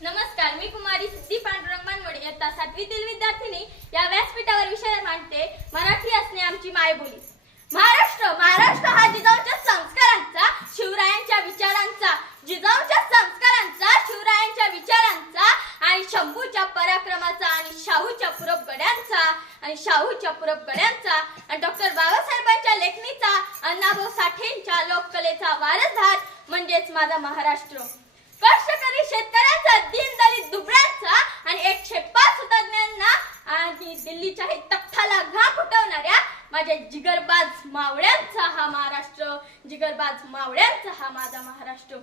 नमस्कार, मी कुमारी सिद्धी पांडुरंग मानवडे इयत्ता 7वीतील विद्यार्थिनी या व्यासपीठावर विषय मांडते मराठी असणे आमची मायबोली। महाराष्ट्र महाराष्ट्र हा जिजाऊच्या संस्कारांचा, शिवरायांच्या विचारांचा, जिजाऊच्या संस्कारांचा, शिवरायांच्या विचारांचा आणि शंभूच्या पराक्रमाचा आणि शाहूच्या पुरब गड्यांचा आणि डॉक्टर बाबासाहेबांच्या लेखणीचा, अण्णाभाऊ साठेंच्या लोककलेचा वारसदार म्हणजेच माझा महाराष्ट्र। कष्टकरी शेतकऱ्यांचा, दीनदलित दुबळ्यांचा आणि 105 हुतात्म्यांना आणि दिल्लीच्या तख्ताला घाम फुटवणाऱ्या माझ्या जिगरबाज मावळ्यांचा हा महाराष्ट्र, जिगरबाज मावळ्यांचा हा माझा महाराष्ट्र।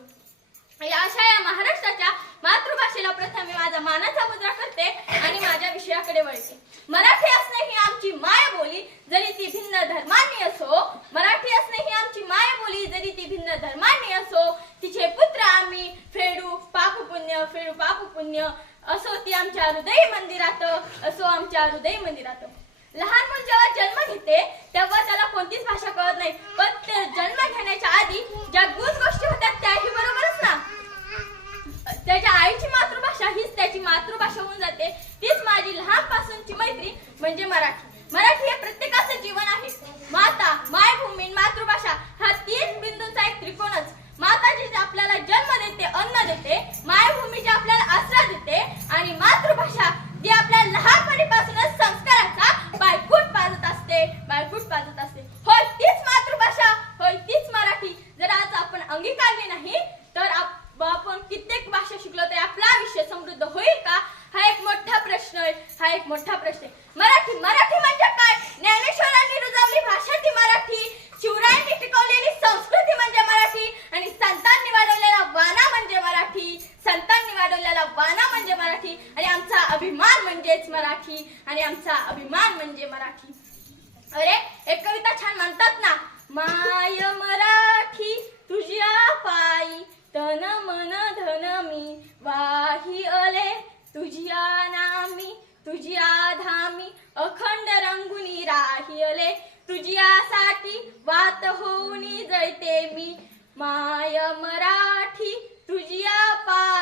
या महाराष्ट्राच्या मातृभाषेला प्रथम मी माझा मानाचा मुद्रा करते आणि माझ्या विषयाकडे वळते। मराठी असणे ही आमची मायबोली, जरी ती भिन्न धर्मांनी असो। मराठी असणे ही आमची मायबोली, जरी ती भिन्न धर्मांनी असो। तिचे पुत्र आम्ही फेडू पाप पुण्य असो ती आमच्या हृदय मंदिरात, असो आमच्या हृदय मंदिरात। लहान मूल जेव्हा जन्म घेते तेव्हा त्याला कोणतीच भाषा कळत नाही, पण ते जन्म घेण्याच्या आधी ज्या गोष्टी होतात त्याही बरोबरच ना। त्याच्या आईची मातृभाषा हीच त्याची मातृभाषा होऊन जाते। तीच माझी लहानपासूनची मैत्री म्हणजे मराठी। मराठी हे प्रत्येकाचं जीवन आहे। माता, मायभूमी, मातृभाषा हा 3 बिंदूंचा एक त्रिकोणच। माता जी आपल्याला जन्म देते, अन्न देते, मायभूमी जी आपल्याला आसरा देते आणि मातृभाषा जी आपल्याला लहानपणीपासूनच संस्काराचा बायकूट पाजत असते। होय तीच मातृभाषा, होय तीच मराठी जर आज आपण अंगीकारली नाही तर आपण कित्येक भाषा शिकलो तर आपला आयुष्य समृद्ध होईल का? हा एक मोठा प्रश्न आहे। मराठी म्हणजे काय? ज्ञानेश्वरांनी रुजवली भाषा ती मराठी, शिवरायांनी टिकवलेली संस्कृती म्हणजे मराठी आणि संतांनी वाढवलेला वाना म्हणजे मराठी आणि आमचा अभिमान म्हणजे मराठी। अरे एक कविता छान म्हणतात ना, माय मराठी तुझ्या पायी तन मन धन मी वाही अले तुझ्या नामी, तुझ्या धामी अखंड रंगुनी राही अले तुझ्यासाठी वात होऊनी जळते मी। माय मराठी तुझ्या पायी